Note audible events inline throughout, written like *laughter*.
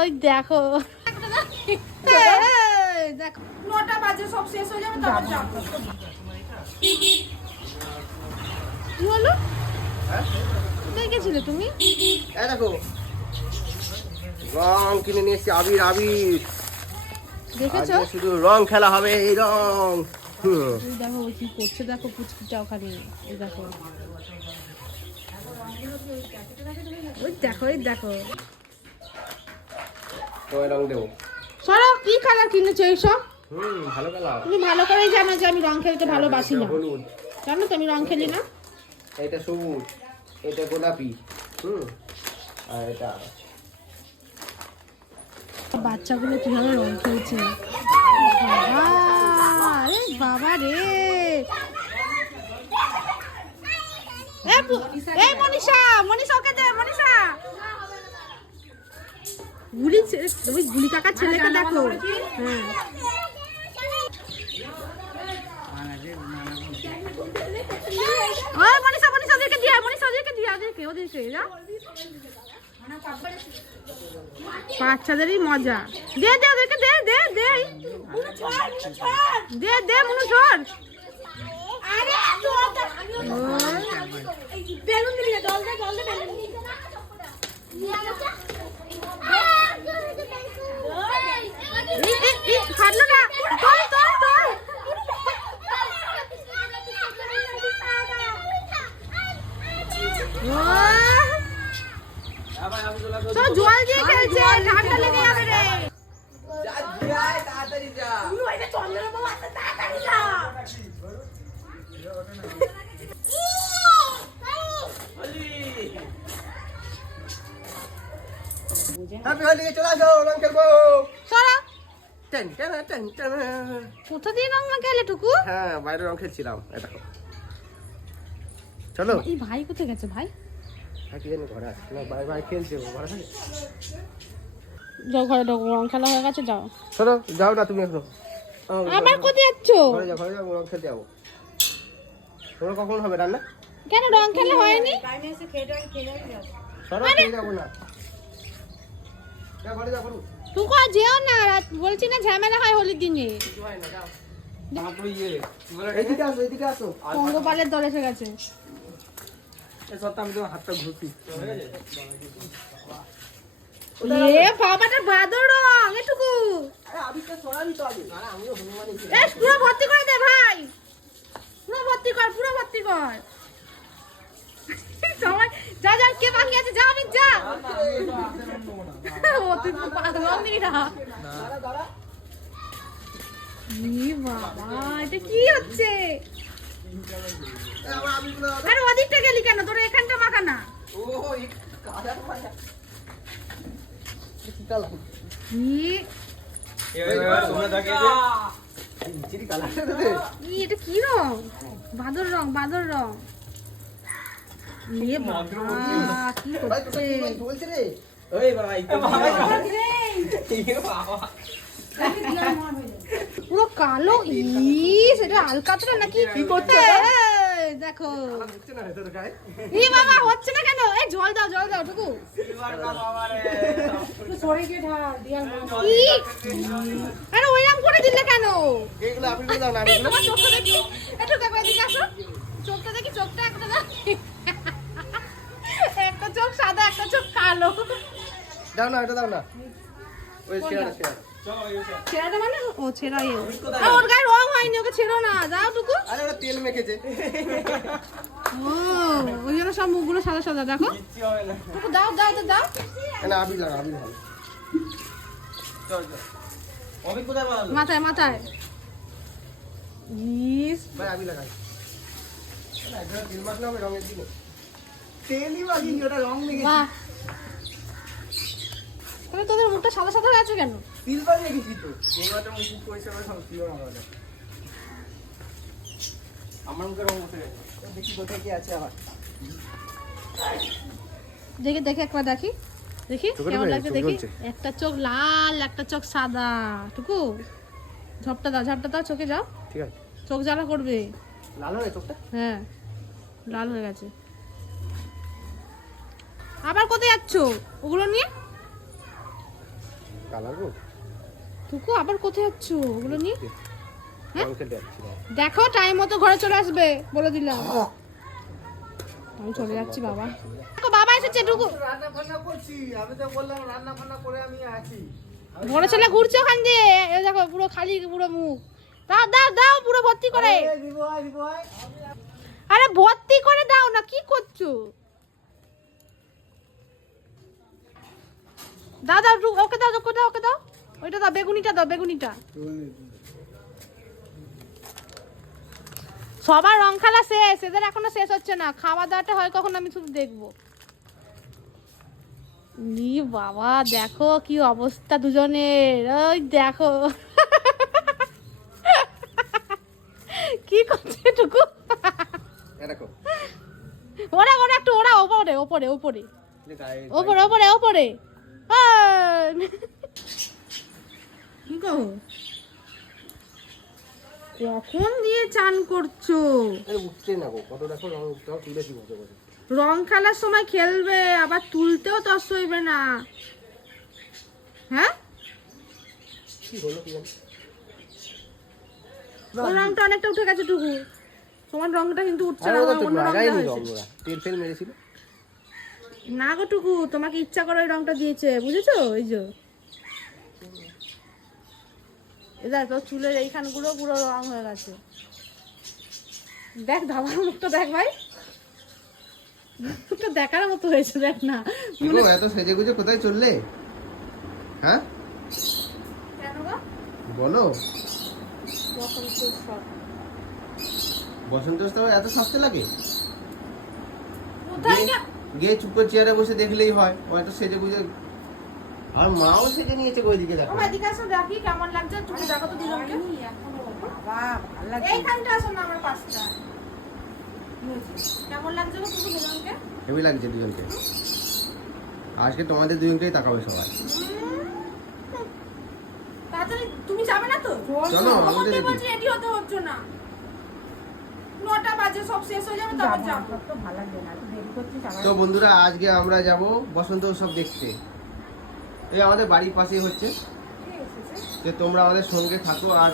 ওই দেখো। দেখো। নটা বাজে সব শেষ হয়ে যাবে তারপর যাব কি হলো কোথায় গেছিলে তুমি? এই দেখো। রং কিনে নিয়ে এসছি আবির আবির। দেখেছ? শুধু রং খেলা হবে এই রং। দেখো ও কি করছে দেখো পুচকিটা ওখানে। এই দেখো। ওই দেখো এই দেখো। তোমায় রং দেবো। সরো কি কালার কিনেছো এইসব? হুম ভালো কালার। তুমি ভালো করেই জানো যে আমি রং খেলতে ভালোবাসি না। হলুদ। জানো তো আমি রং খেলি না? এটা সবুজ এটা গোলাপি হুম আর এটা বাচ্চাগুলো কীভাবে রং খেলছে? বাবা বাবা রে। এ মনীষা মনীষা ওকে দে মনীষা। গুলি ওই গুলি কাকার ছেলেকে দেখো। হ্যাঁ। ওই মনীষা মনীষা ওদেরকে দিয়ে মনীষা ওদেরকে দিয়ে ওদেরকে ওদেরকে যা। বাচ্চাদেরই মজা। দে দে ওদেরকে দে দে দে। দে দে মনু ঝড় দিবি না, জল দে জল দে বেলুন ফাটলো না তোল তোল তোল তো জল দিয়ে খেলছে ঠান্ডা লেগে যাবে রে হ্যাপি হোলি চলে আসো রং খেলব সরা টেন টেন টেন টেন কোথা দিয়ে রং খেলে টুকু? হ্যাঁ বাইরে রং খেলছিলাম এটা চলো। এই ভাই কোথায় গেছে ভাই? হ্যাঁ কি জানি ঘরে আছে। না বাইরে বাইরে খেলছে ও, ঘরে থাকে যাও ঘরে ঢোকো রং খেলা হয়ে গেছে যাও। চলো যাও না তুমি এখনও আবার কোথায় যাচ্ছ? ঘরে যাও ঘরে যাও রং খেলতে যাব তোমরা কখন হবে রান্না? কেন রং খেলা হয়নি? সরো খেয়ে যাব না। যা ঘরে যাও আর যেও না রাত বলছি না ঝামেলা হয় হোলির দিনে। কিছু না যাও এইদিকে আসো এইদিকে আসো। পঙ্গপালের দল এসে গেছে। আমি তোমার হাতটা ঘুরছি। এ বাবাটা বাদর রং এটুকু। আরে আবিরটা সরাবি তো আগে। আরে আমিও হনুমানই পুরো ভর্তি করে দে ভাই। পুরো ভর্তি কর পুরো ভর্তি কর। সবাই যা যা, কে বাকি আছে? যা, আমি বাবা, এটা কি হচ্ছে? আরে গেলি কেন? তোর এখানটা মাখা না। এটা কি রং? বাদর রং বাদর রং এ বাবা কি ভাই তোকে করছে কি ভাই বলছে রে পুরো কালো ই সেটা আলকাতরা নাকি? কি করছে দেখো। না ই বাবা হচ্ছে না কেন? এই জল দাও জল দাও টুকু ই আরে ওইরকম করে দিলে কেন? এইগুলো দাও না দাও না এটা দাও না। ওই ছেড়া ছেড়া ছেঁড়াটা মানে? ও ছেঁড়া ইয়ে ওর গায়ে রং হয়নি ওকে ছেড়ো না। দাও টুকু। আরে ওটা তেল মেখেছে। ও ওই জন্য সব মুখগুলো সাদা সাদা দেখো। টুকু দাও দাও তো দাও। না আবির লাগা আবির ভালো মাথায় মাথায়। ইস। ভাই লাগাই। না এটা তেল মাখলে হবে রঙের দিনে তেলই মাখিনি ওটা রং মেখেছে। তাহলে তোদের মুখটা সাদা সাদা হয়ে আছে কেন? তিল বাজ মেখেছি তো। মুখ সব আমার মুখে রং উঠে দেখি কোথায় কি আছে আবার। দেখি দেখি একবার দেখি। দেখি কেমন লাগছে দেখি। একটা চোখ লাল একটা চোখ সাদা। টুকু ঝপটা দাও ঝপটা দাও চোখে যাও। ঠিক আছে। চোখ জ্বালা করবে। লাল হয় চোখটা? হ্যাঁ লাল হয়ে গেছে। আবার কোথায় যাচ্ছ? ওগুলো নিয়ে? কালার গো। টুকু আবার কোথায় যাচ্ছ? ওগুলো নিয়ে? হ্যাঁ? দেখো টাইম মতো ঘরে চলে আসবে বলে দিলাম। আমি চলে যাচ্ছি বাবা। বাবা এসেছে টুকু রান্না ফান্না করছি আমি তো বললাম রান্না ফান্না করে আমি আছি। বড় ছেলে ঘুরছে ওখান দিয়ে? দেখো পুরো খালি পুরো মুখ। দাও দাও দাও পুরো ভর্তি করে। আরে ভর্তি করে দাও না কি করছ? দাও ওকে দাও ওকে দাও ওকে দাও। ওইটা দাও বেগুনিটা দাও বেগুনিটা। সবার রং খেলা শেষ এদের এখনও শেষ হচ্ছে না। খাওয়া দাওয়াটা হয় কখন আমি শুধু দেখব। নি বাবা দেখো কি অবস্থা দুজনের। ওই দেখো। কি করছে টুকু এ দেখো। ওরা ওরা একটু ওরা ওপরে ওপরে ওপরে। ওপরে ওপরে ওপরে। আহ! কি *laughs* গো। কখন দিয়ে চান করছ? উঠছে না গো কত দেখো রং তুলেছি বসে বসে রং খেলার সময় খেলবে আবার তুলতেও তস হইবে না। হ্যাঁ? ওর রংটা অনেকটা উঠে গেছে টুকু। তোমার রংটা কিন্তু উঠছে না অন্য রং লাগাইনি হয়েছে। তেল ফেল মেরেছিল। না গো টুকু তোমাকে ইচ্ছা করে ওই রংটা দিয়েছে বুঝেছ? ওই যে। এবার তোর চুলের এইখানগুলো পুরো রং হয়ে গেছে। দেখ ধাবার মুখটা দেখ ভাই। মুখটা দেখার মতো হয়েছে দেখ না। এত সেজে গুজে কোথায় চললে? হ্যাঁ? কেন গো? বলো। বসন্ত উৎসব। বসন্ত উৎসবে এত সাজতে লাগে? কোথায় গিয়ে- চুপ করে চেয়ারে বসে দেখলেই হয় এত সেজে গুজে। আর মাও সেজে নিয়েছে ওইদিকে দেখো। আমার এদিকে আসো দেখি কেমন লাগছে তুমি দেখো তো দিলমকে এইখানটা আসো না আমার পাশটা কেমন লাগছে গো তুমি দিলমকে হেভি লাগছে দুজনকে। আজকে তোমাদের দুজনকেই তাকাবে সবাই। তাড়াতাড়ি তুমি যাবে না তো? চলো আমাদের দেখি রেডি হতে হচ্ছে না। নটা সব শেষ হয়ে যাবে তারপর যাব। তো বন্ধুরা আজকে আমরা যাব বসন্ত উৎসব দেখতে। এই আমাদের বাড়ির পাশেই হচ্ছে। যে তোমরা আমাদের সঙ্গে থাকো আর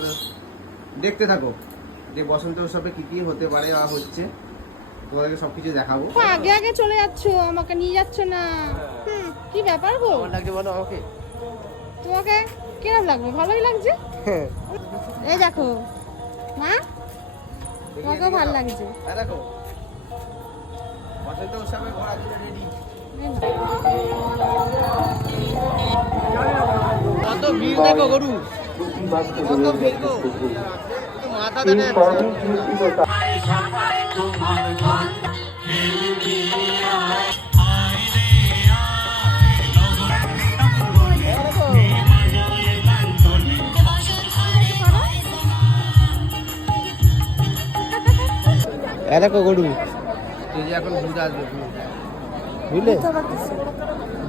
দেখতে থাকো যে বসন্ত উৎসবে কি কি হতে পারে বা হচ্ছে। তোমাদেরকে সবকিছু দেখাবো। আগে আগে চলে যাচ্ছ আমাকে নিয়ে যাচ্ছ না। হুম, কি ব্যাপার গো? কেমন লাগছে বলো আমাকে? তোমাকে কিরম লাগবে ভালোই লাগছে? এই দেখো মা। তোমাকেও ভালো লাগছে। কত ভিড় দেখো গরু। কত ভিড় গো। মাথা দেখা যাচ্ছে এ দেখো গরু? তুই যে এখন ঘুরতে আসবে ভুল। বুঝলে?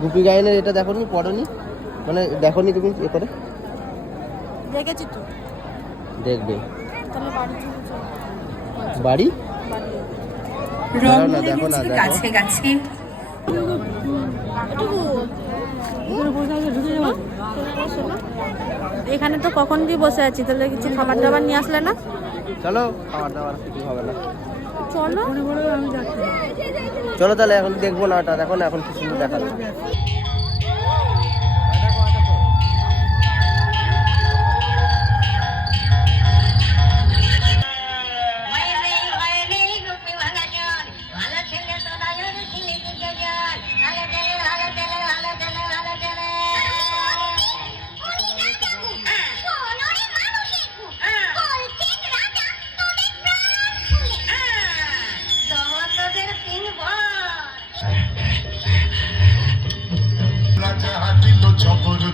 গুপি গাইনের এটা দেখো নি পড়নি? মানে দেখো নি তুমি এ করে? দেখেছি তো। দেখবে। বাড়ি না, দেখো না। গাছে গাছে এখানে তো কখন দিয়ে বসে আছি তাহলে কিছু খাবার দাবার নিয়ে আসলে না? চলো খাবার দাবার কিছু হবে না। চলো চলো তাহলে এখন দেখব না ওটা দেখো এখন কি সুন্দর দেখা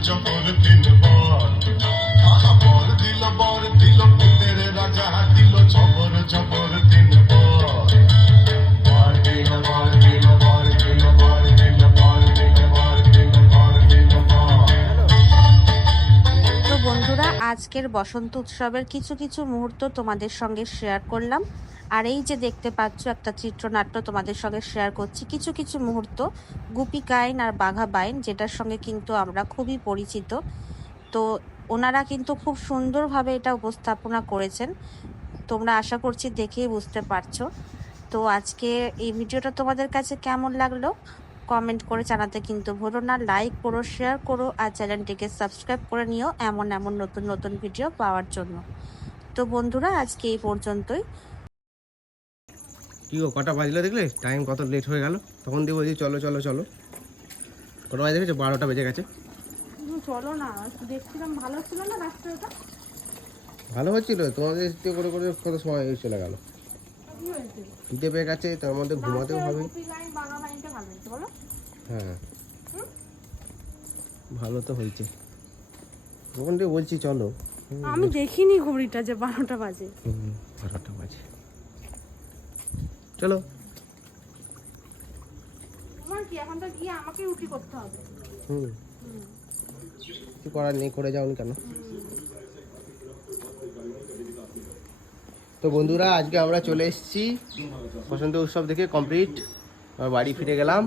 jump on the tinder আজকের বসন্ত উৎসবের কিছু কিছু মুহূর্ত তোমাদের সঙ্গে শেয়ার করলাম। আর এই যে দেখতে পাচ্ছ একটা চিত্রনাট্য তোমাদের সঙ্গে শেয়ার করছি। কিছু কিছু মুহূর্ত, গুপি আর বাঘা বাইন, যেটার সঙ্গে কিন্তু আমরা খুবই পরিচিত। তো ওনারা কিন্তু খুব সুন্দরভাবে এটা উপস্থাপনা করেছেন। তোমরা আশা করছি দেখেই বুঝতে পারছ। তো আজকে এই ভিডিওটা তোমাদের কাছে কেমন লাগল? কমেন্ট করে জানাতে কিন্তু ভুলো না লাইক করো শেয়ার করো আর চ্যানেলটিকে সাবস্ক্রাইব করে নিও এমন এমন নতুন নতুন ভিডিও পাওয়ার জন্য। তো বন্ধুরা আজকে এই পর্যন্তই। কি গো কটা বাজলো দেখলে? টাইম কত লেট হয়ে গেল? তখন দিয়ে বলছি চলো চলো চলো। কটা বাজে দেখেছ? বারোটা বেজে গেছে। চলো না দেখছিলাম ভালো ছিল না রাস্তাটা ভালো হচ্ছিল তোমাদের তো করে করে কত সময় চলে গেল। খিদে পেয়ে গেছে তার মধ্যে ঘুমাতেও হবে। হ্যাঁ। ভালো তো হয়েছে। তখন দিয়ে বলছি চলো। আমি দেখিনি ঘড়িটা যে বারোটা বাজে। বারোটা বাজে। চলো। তোমার কি এখন তো গিয়ে আমাকে রুটি করতে হবে। হুম। কিছু করার নেই করে যাওনি কেন? তো বন্ধুরা আজকে আমরা চলে এসেছি। বসন্ত উৎসব দেখে কমপ্লিট বাড়ি ফিরে গেলাম।